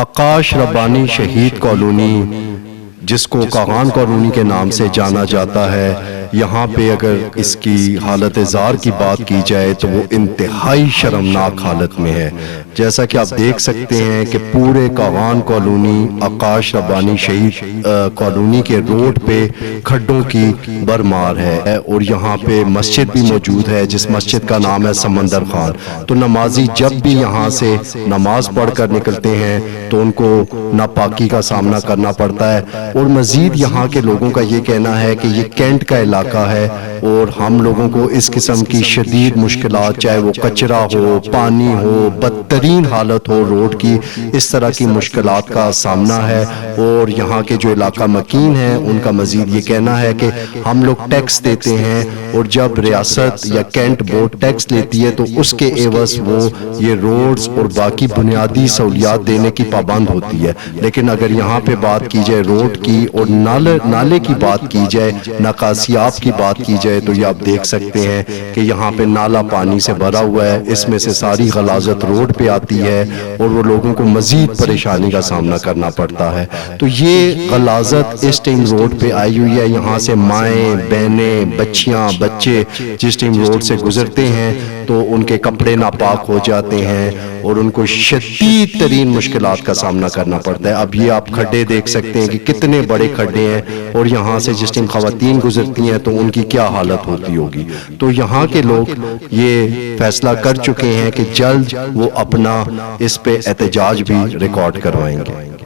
آکاش ربانی شہید کالونی، جس کو کاغان کالونی کے نام سے جانا جاتا ہے، یہاں پہ اگر اس کی حالت زار کی بات کی جائے تو وہ انتہائی شرمناک حالت میں ہے۔ جیسا کہ آپ دیکھ سکتے ہیں کہ پورے کاغان کالونی آکاش ربانی شہید کالونی کے روڈ پہ کھڈوں کی برمار ہے، اور یہاں پہ مسجد بھی موجود ہے جس مسجد کا نام ہے سمندر خان۔ تو نمازی جب بھی یہاں سے نماز پڑھ کر نکلتے ہیں تو ان کو ناپاکی کا سامنا کرنا پڑتا ہے، اور مزید یہاں کے لوگوں کا یہ کہنا ہے کہ یہ کینٹ کا علاقہ ہے، اور ہم لوگوں کو اس قسم کی شدید مشکلات، چاہے وہ کچرا ہو، پانی ہو، بدترین حالت ہو روڈ کی، اس طرح کی مشکلات کا سامنا ہے۔ اور یہاں کے جو علاقہ مکین ہیں ان کا مزید یہ کہنا ہے کہ ہم لوگ ٹیکس دیتے ہیں، اور جب ریاست یا کینٹ بورڈ ٹیکس لیتی ہے تو اس کے عوض وہ یہ روڈز اور باقی بنیادی سہولیات دینے کی پابند ہوتی ہے۔ لیکن اگر یہاں پہ بات کی جائے روڈ کی اور نالے کی بات کی جائے، ناکاسیاب کی بات کی جائے، تو یہ آپ دیکھ سکتے ہیں کہ یہاں پہ نالا پانی سے بھرا ہوا ہے، اس میں سے ساری غلاظت روڈ پہ آتی ہے، اور وہ لوگوں کو مزید پریشانی کا سامنا کرنا پڑتا ہے۔ تو یہ غلاظت اس ٹائم روڈ پہ آئی ہوئی ہے، یہاں سے مائیں، بہنیں، بچیاں، بچے جس ٹائم روڈ سے گزرتے ہیں تو ان کے کپڑے ناپاک ہو جاتے ہیں، اور ان کو شدید ترین مشکلات کا سامنا کرنا پڑتا ہے۔ اب یہ آپ کھڈے دیکھ سکتے ہیں کہ کتنے بڑے کھڈے ہیں، اور یہاں سے جس ٹائم خواتین گزرتی ہیں تو ان کی کیا حالت ہوتی ہوگی۔ تو یہاں کے لوگ یہ فیصلہ کر چکے ہیں کہ جلد وہ اپنا اس پہ احتجاج بھی ریکارڈ کروائیں گے۔